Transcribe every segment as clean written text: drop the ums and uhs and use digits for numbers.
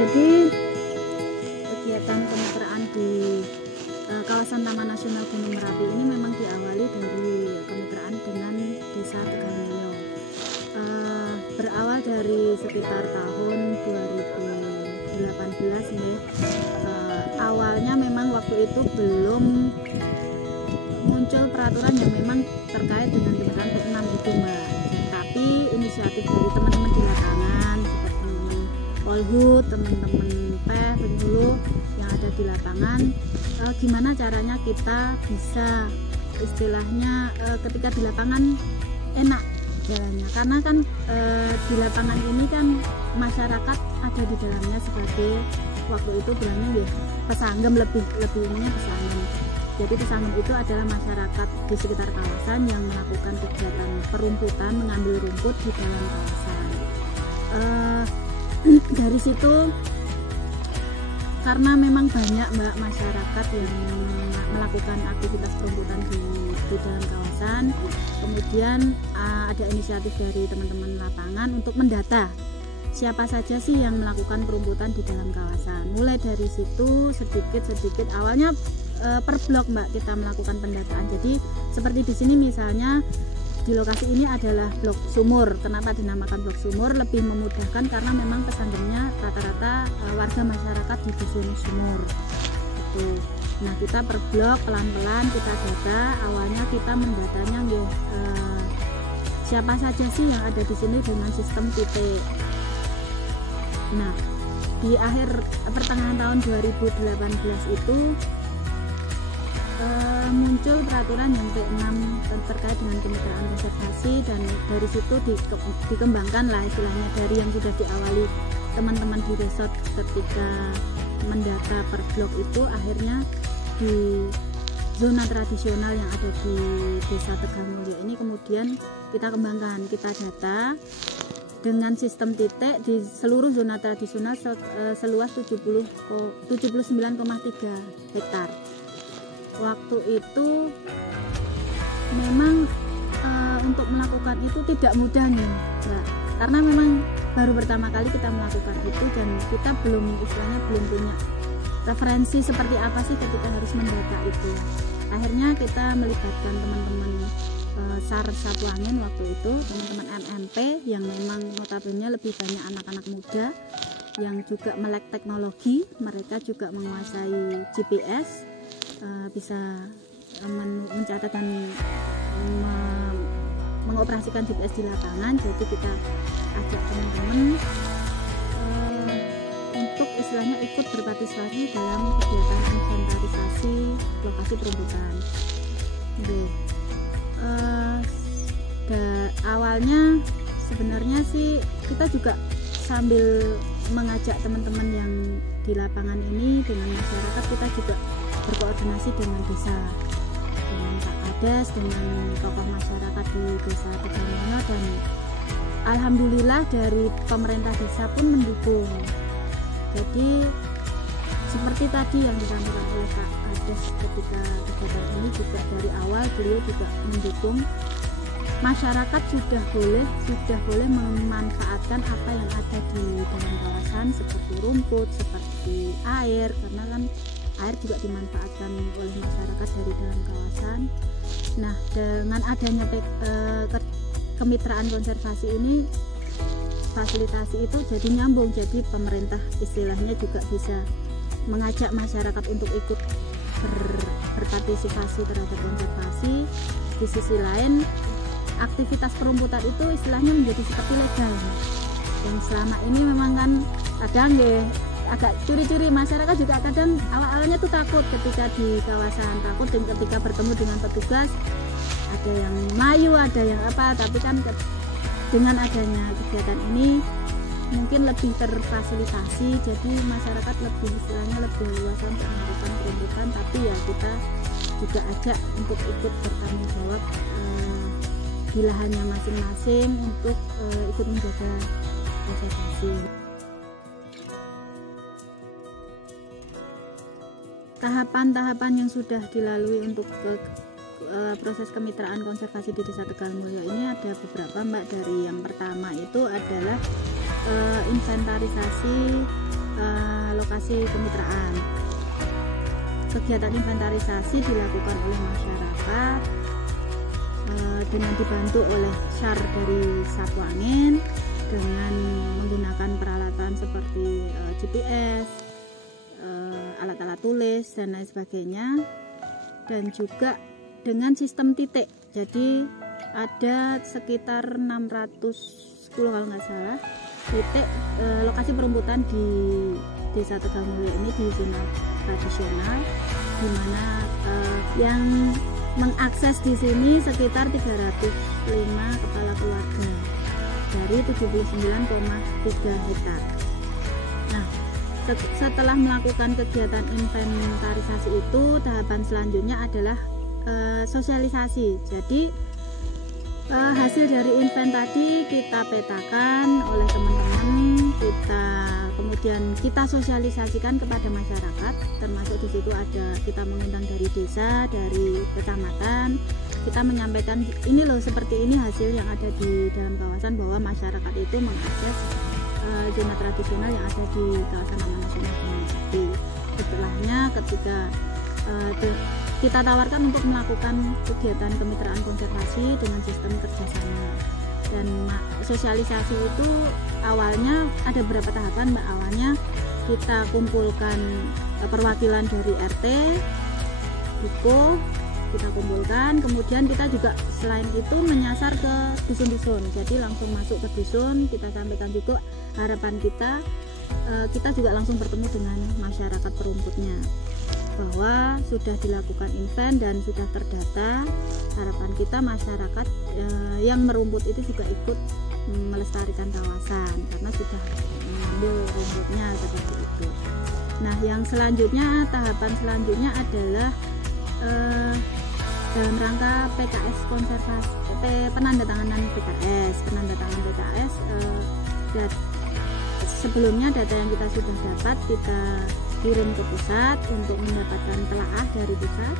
Jadi kegiatan kemitraan di kawasan Taman Nasional Gunung Merapi ini memang diawali dari kemitraan dengan Desa Tegalmulyo. Berawal dari sekitar tahun 2018 nih. Awalnya memang waktu itu belum muncul peraturan yang memang terkait dengan kemitraan P6 itu, Mbak. Tapi inisiatif dari teman-teman di lapangan, seperti teman-teman Polhut, teman-teman PEH, penyuluh yang ada di lapangan, gimana caranya kita bisa istilahnya ketika di lapangan enak jalannya, karena kan di lapangan ini kan masyarakat ada di dalamnya sebagai waktu itu bilangnya ya pesanggem, lebih ininya pesanggem. Jadi pesanggem itu adalah masyarakat di sekitar kawasan yang melakukan kegiatan perumputan, mengambil rumput di dalam kawasan. Dari situ karena memang banyak Mbak masyarakat yang melakukan aktivitas perumputan di dalam kawasan, kemudian ada inisiatif dari teman-teman lapangan untuk mendata siapa saja sih yang melakukan perumputan di dalam kawasan. Mulai dari situ sedikit awalnya per blok Mbak kita melakukan pendataan. Jadi seperti di sini misalnya di lokasi ini adalah blok sumur. Kenapa dinamakan blok sumur? Lebih memudahkan karena memang pesanggemnya rata-rata warga masyarakat di dusun sumur. Gitu. Nah kita per blok pelan-pelan kita data. Awalnya kita mendatanya siapa saja sih yang ada di sini dengan sistem titik. Nah di akhir pertengahan tahun 2018 itu muncul peraturan yang P6 terkait dengan kemitraan konservasi, dan dari situ dikembangkan lah istilahnya dari yang sudah diawali teman-teman di resort ketika mendata per blok itu, akhirnya di zona tradisional yang ada di Desa Tegalmulyo ini kemudian kita kembangkan, kita data dengan sistem titik di seluruh zona tradisional seluas 79,3 hektar. Waktu itu memang untuk melakukan itu tidak mudah nih Mbak, karena memang baru pertama kali kita melakukan itu dan kita belum punya referensi seperti apa sih ketika harus mendata itu. Akhirnya kita melibatkan teman-teman SAR Satuangin waktu itu, teman-teman MMP yang memang notabene lebih banyak anak-anak muda yang juga melek teknologi, mereka juga menguasai GPS, bisa mencatat dan mengoperasikan GPS di lapangan. Jadi kita ajak teman-teman untuk istilahnya ikut berpartisipasi dalam kegiatan inventarisasi lokasi perumputan. Awalnya sebenarnya sih kita juga sambil mengajak teman-teman yang di lapangan ini dengan masyarakat, kita juga berkoordinasi dengan desa, dengan Pak Kades, dengan tokoh masyarakat di Desa Tegalmulyo, dan alhamdulillah dari pemerintah desa pun mendukung. Jadi seperti tadi yang disampaikan oleh Pak Kades ketika kegiatan ini juga dari awal beliau juga mendukung masyarakat sudah boleh memanfaatkan apa yang ada di dalam kawasan seperti rumput, seperti air, karena kan air juga dimanfaatkan oleh masyarakat dari dalam kawasan. Nah dengan adanya kemitraan konservasi ini, fasilitasi itu jadi nyambung, jadi pemerintah istilahnya juga bisa mengajak masyarakat untuk ikut berpartisipasi terhadap konservasi. Di sisi lain aktivitas perumputan itu istilahnya menjadi seperti legal, yang selama ini memang kan kadang agak curi-curi, masyarakat juga kadang awalnya tuh takut ketika di kawasan, takut dan ketika bertemu dengan petugas ada yang melayu, ada yang apa, tapi kan dengan adanya kegiatan ini mungkin lebih terfasilitasi, jadi masyarakat lebih istilahnya lebih luas untuk melakukan perumputan. Tapi ya kita juga ajak untuk ikut bertanggung jawab di lahannya masing-masing untuk ikut menjaga konservasi. Tahapan-tahapan yang sudah dilalui untuk proses kemitraan konservasi di Desa Tegalmulyo ini ada beberapa Mbak. Dari yang pertama itu adalah inventarisasi lokasi kemitraan. Kegiatan inventarisasi dilakukan oleh masyarakat dengan dibantu oleh SAR dari Satwa Angin dengan menggunakan peralatan seperti GPS, alat-alat tulis dan lain sebagainya, dan juga dengan sistem titik. Jadi ada sekitar 610 kalau nggak salah titik lokasi perumputan di Desa Tegalmulyo ini di zona tradisional, di mana yang mengakses di sini sekitar 305 kepala keluarga dari 79,3 hektar. Nah, setelah melakukan kegiatan inventarisasi itu, tahapan selanjutnya adalah sosialisasi. Jadi hasil dari invent tadi kita petakan oleh teman-teman, kemudian kita sosialisasikan kepada masyarakat, termasuk di situ ada kita mengundang dari desa, dari kecamatan, kita menyampaikan ini loh, seperti ini hasil yang ada di dalam kawasan, bahwa masyarakat itu mengakses zona tradisional yang ada di kawasan Taman Nasional Gunung Merapi. Setelahnya ketika kita tawarkan untuk melakukan kegiatan kemitraan konservasi dengan sistem kerjasama, dan sosialisasi itu awalnya ada beberapa tahapan, Mbak. Awalnya kita kumpulkan perwakilan dari RT, Diko, kita kumpulkan, kemudian kita juga selain itu menyasar ke dusun-dusun, jadi langsung masuk ke dusun, kita sampaikan juga harapan kita juga langsung bertemu dengan masyarakat perumputnya, bahwa sudah dilakukan invent dan sudah terdata. Harapan kita masyarakat yang merumput itu juga ikut melestarikan kawasan karena sudah mengambil rumputnya seperti itu. Nah, yang selanjutnya, tahapan selanjutnya adalah dalam rangka PKS konservasi, penandatanganan PKS. Sebelumnya data yang kita sudah dapat kita kirim ke pusat untuk mendapatkan telaah dari pusat.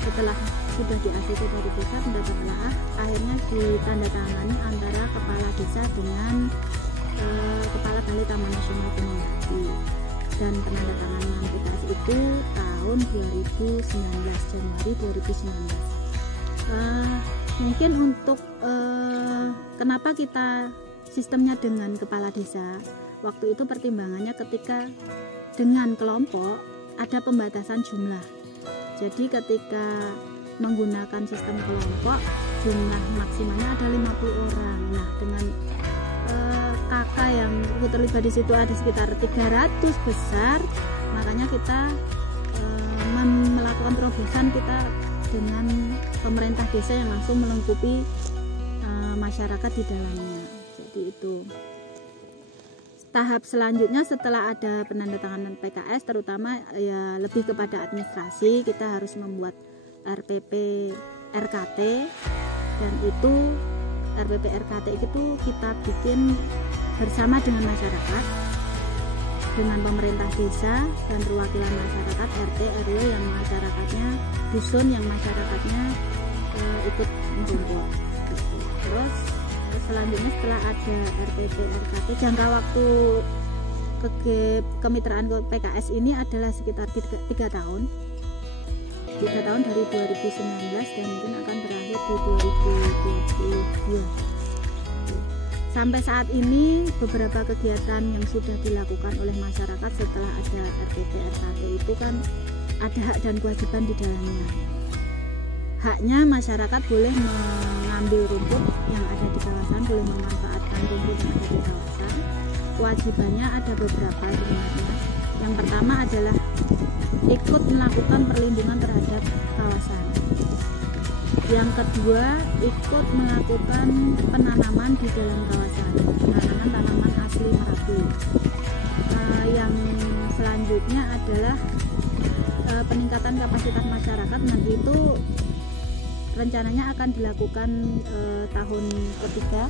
Setelah sudah di ACC dari pusat mendapat telaah, akhirnya ditandatangani antara kepala desa dengan kepala Balai Taman Nasional Gunung Merapi, dan penandatanganan PKS itu tahun 2019, Januari 2019. Mungkin untuk kenapa kita sistemnya dengan kepala desa, waktu itu pertimbangannya ketika dengan kelompok ada pembatasan jumlah. Jadi ketika menggunakan sistem kelompok, jumlah maksimalnya ada 50 orang. Nah, dengan kakak yang terlibat di situ ada sekitar 300 besar, makanya kita melakukan terobosan kita dengan pemerintah desa yang langsung melengkapi masyarakat di dalamnya. Jadi itu. Tahap selanjutnya setelah ada penandatanganan PKS, terutama ya lebih kepada administrasi, kita harus membuat RPP RKT, dan itu RPP RKT itu kita bikin bersama dengan masyarakat, dengan pemerintah desa dan perwakilan masyarakat, RT RW yang masyarakatnya, dusun yang masyarakatnya ikut merumput. Terus selanjutnya setelah ada RPP RKT, jangka waktu kemitraan PKS ini adalah sekitar 3 tahun. 3 tahun dari 2019 dan mungkin akan berakhir di 2022. Sampai saat ini beberapa kegiatan yang sudah dilakukan oleh masyarakat setelah ada RPP RKT itu kan ada hak dan kewajiban di dalamnya. Haknya masyarakat boleh mengambil rumput yang ada di kawasan, boleh memanfaatkan rumput yang ada di kawasan. Kewajibannya ada beberapa sebenarnya. Yang pertama adalah ikut melakukan perlindungan terhadap kawasan. Yang kedua, ikut melakukan penanaman di dalam kawasan, penanaman tanaman asli Merapi. Yang selanjutnya adalah peningkatan kapasitas masyarakat. Nanti itu rencananya akan dilakukan tahun ketiga.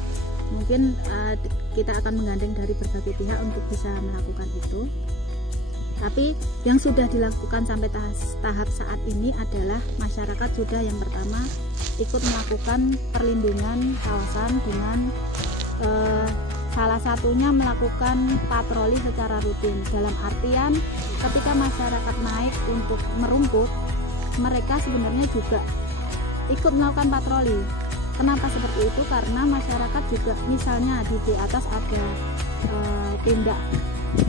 Mungkin kita akan menggandeng dari berbagai pihak untuk bisa melakukan itu. Tapi yang sudah dilakukan sampai tahap saat ini adalah masyarakat sudah yang pertama ikut melakukan perlindungan kawasan dengan Salah satunya melakukan patroli secara rutin. Dalam artian ketika masyarakat naik untuk merumput, mereka sebenarnya juga ikut melakukan patroli. Kenapa seperti itu? Karena masyarakat juga misalnya di atas ada tindak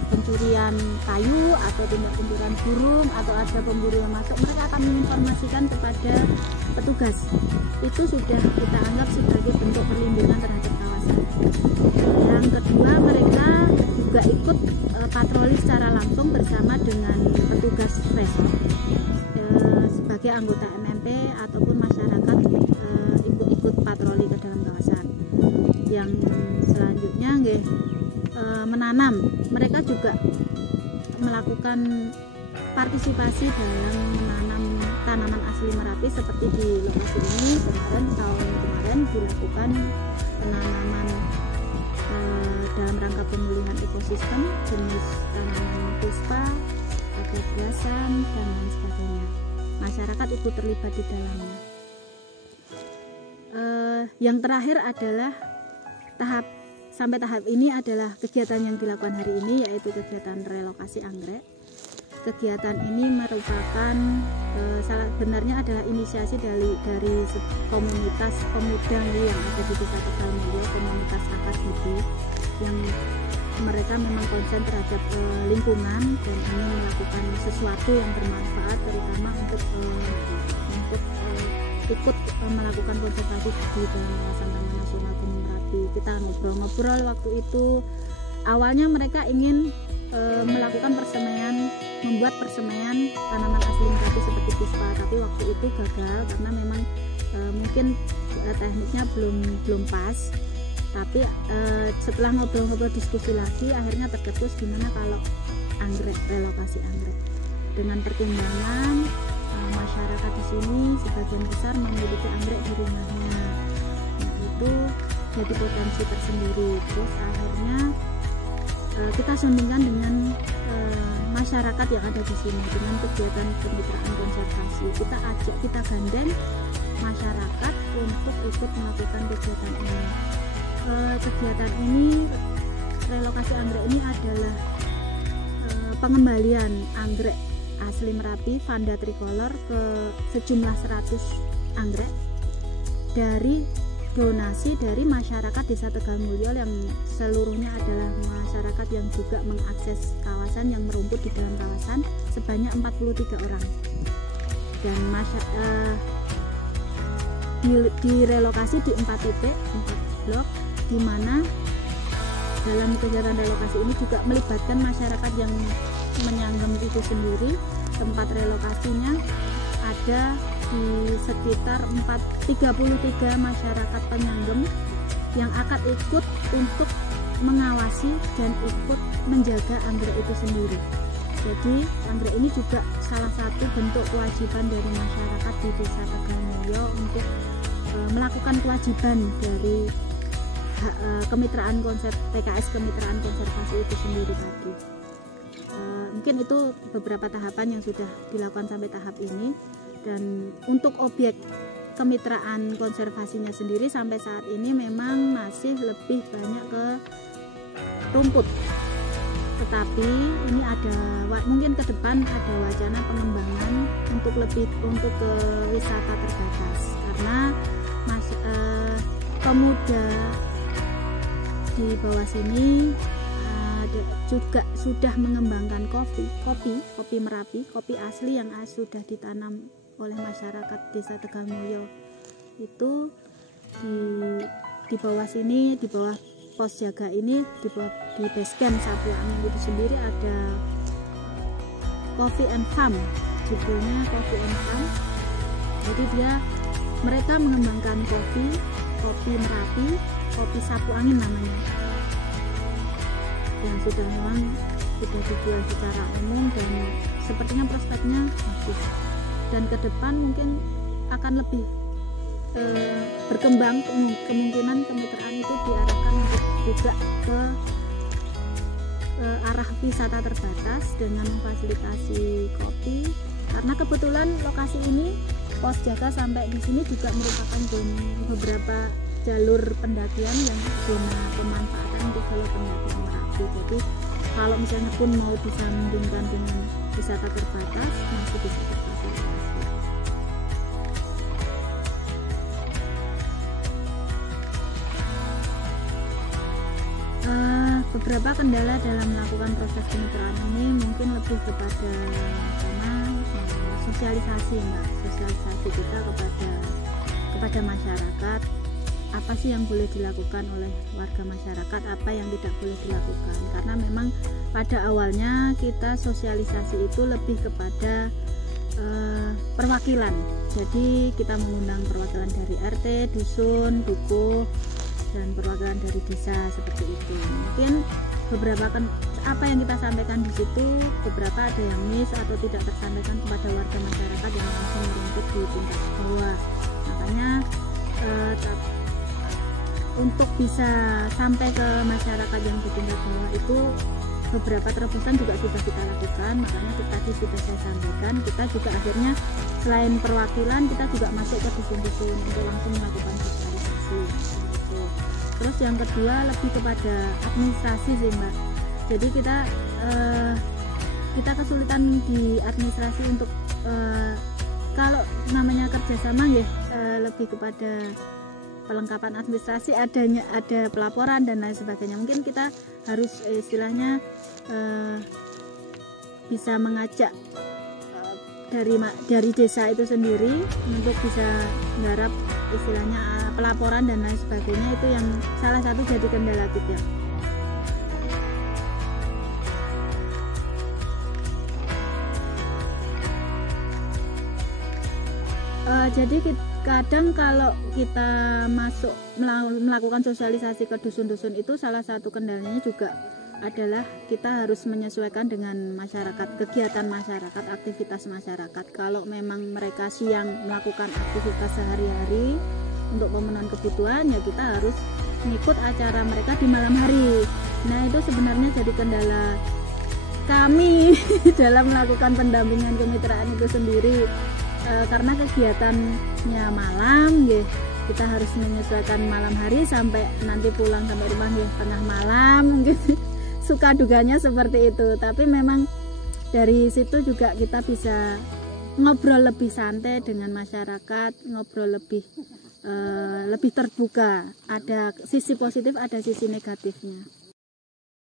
pencurian kayu atau tindak pencurian burung atau ada pemburu yang masuk, mereka akan menginformasikan kepada petugas. Itu sudah kita anggap sebagai bentuk perlindungan terhadap kawasan. Yang kedua, mereka juga ikut patroli secara langsung bersama dengan petugas resort sebagai anggota MMP ataupun masyarakat ikut patroli ke dalam kawasan. Yang selanjutnya menanam, mereka juga melakukan partisipasi dalam menanam tanaman asli Merapi seperti di lokasi ini. Tahun kemarin dilakukan penanaman dalam rangka pemulihan ekosistem jenis tanaman puspa, ada hiasan dan lain sebagainya. Masyarakat ikut terlibat di dalamnya. Yang terakhir adalah sampai tahap ini adalah kegiatan yang dilakukan hari ini, yaitu kegiatan relokasi anggrek. Kegiatan ini merupakan sebenarnya adalah inisiasi dari komunitas pemuda yang ada di Desa Tegalmulyo, komunitas akar budi, yang mereka memang konsen terhadap lingkungan dan ingin melakukan sesuatu yang bermanfaat, terutama untuk ikut melakukan konservasi di dalam kawasan Taman Nasional Gunung Merapi. Kita ngobrol-ngobrol waktu itu, awalnya mereka ingin melakukan persemaian, membuat persemaian tanaman asli Merapi seperti puspa, tapi waktu itu gagal karena memang mungkin tekniknya belum pas. Tapi setelah ngobrol-ngobrol diskusi lagi, akhirnya tercetus gimana kalau anggrek, relokasi anggrek. Dengan pertimbangan masyarakat di sini sebagian besar memiliki anggrek di rumahnya, nah itu jadi potensi tersendiri. Terus akhirnya kita sandingkan dengan masyarakat yang ada di sini dengan kegiatan kemitraan konservasi. Kita gandeng masyarakat untuk ikut melakukan kegiatan ini. Kegiatan ini, relokasi anggrek ini adalah pengembalian anggrek asli Merapi Vanda tricolor ke sejumlah 100 anggrek dari donasi dari masyarakat Desa Tegalmulyo yang seluruhnya adalah masyarakat yang juga mengakses kawasan yang merumput di dalam kawasan sebanyak 43 orang. Dan direlokasi di 4 titik, 4 blok, di mana dalam kegiatan relokasi ini juga melibatkan masyarakat yang menyanggem itu sendiri. Tempat relokasinya ada di sekitar 33 masyarakat penyanggem yang akan ikut untuk mengawasi dan ikut menjaga anggrek itu sendiri. Jadi anggrek ini juga salah satu bentuk kewajiban dari masyarakat di Desa Tegalmulyo untuk melakukan kewajiban dari kemitraan PKS Kemitraan Konservasi itu sendiri tadi. Mungkin itu beberapa tahapan yang sudah dilakukan sampai tahap ini. Dan untuk objek kemitraan konservasinya sendiri sampai saat ini memang masih lebih banyak ke rumput. Tetapi ini mungkin ke depan ada wacana pengembangan untuk ke wisata terbatas, karena pemuda di bawah sini juga sudah mengembangkan kopi Merapi, kopi asli yang sudah ditanam oleh masyarakat Desa Tegalmulyo. Itu di bawah sini, di bawah pos jaga ini, di base camp Sapu Angin itu sendiri ada Coffee and Farm, judulnya Coffee and Farm. Jadi mereka mengembangkan kopi Merapi, kopi Sapu Angin namanya, yang sudah dijual secara umum dan sepertinya prospeknya bagus. Dan ke depan mungkin akan lebih berkembang, kemungkinan kemitraan itu diarahkan untuk juga ke arah wisata terbatas dengan memfasilitasi kopi, karena kebetulan lokasi ini pos jaga sampai di sini juga merupakan beberapa jalur pendakian yang zona pemanfaatan untuk solo pendakian Merapi. Jadi kalau misalnya pun mau disambungkan dengan wisata terbatas, masih bisa terfasilitasi. Beberapa kendala dalam melakukan proses kemitraan ini mungkin lebih kepada sosialisasi, Mbak. Sosialisasi kita kepada masyarakat, apa sih yang boleh dilakukan oleh warga masyarakat, apa yang tidak boleh dilakukan. Karena memang pada awalnya kita sosialisasi itu lebih kepada perwakilan. Jadi kita mengundang perwakilan dari RT, dusun, dukuh, dan perwakilan dari desa seperti itu. Mungkin beberapa apa yang kita sampaikan di situ, beberapa ada yang miss atau tidak tersampaikan kepada warga masyarakat yang langsung merumput di tingkat bawah. Makanya untuk bisa sampai ke masyarakat yang di tingkat bawah itu beberapa terobosan juga sudah kita lakukan. Makanya tadi sudah saya sampaikan, kita juga akhirnya selain perwakilan, kita juga masuk ke dusun-dusun untuk langsung melakukan sosialisasi. Terus yang kedua lebih kepada administrasi sih, Mbak. Jadi kita kesulitan di administrasi untuk kalau namanya kerjasama ya lebih kepada pelengkapan administrasi, ada pelaporan dan lain sebagainya. Mungkin kita harus istilahnya bisa mengajak dari desa itu sendiri untuk bisa menggarap istilahnya pelaporan dan lain sebagainya. Itu yang salah satu jadi kendala kita. Jadi kadang kalau kita masuk melakukan sosialisasi ke dusun-dusun itu salah satu kendalanya juga adalah kita harus menyesuaikan dengan masyarakat, kegiatan masyarakat, aktivitas masyarakat. Kalau memang mereka siang melakukan aktivitas sehari-hari untuk pemenuhan kebutuhan, ya kita harus mengikut acara mereka di malam hari. Nah itu sebenarnya jadi kendala kami dalam melakukan pendampingan kemitraan itu sendiri. Karena kegiatannya malam ya, kita harus menyesuaikan malam hari sampai nanti pulang sampai rumah ya tengah malam gitu. Suka duganya seperti itu, tapi memang dari situ juga kita bisa ngobrol lebih santai dengan masyarakat, ngobrol lebih terbuka. Ada sisi positif, ada sisi negatifnya.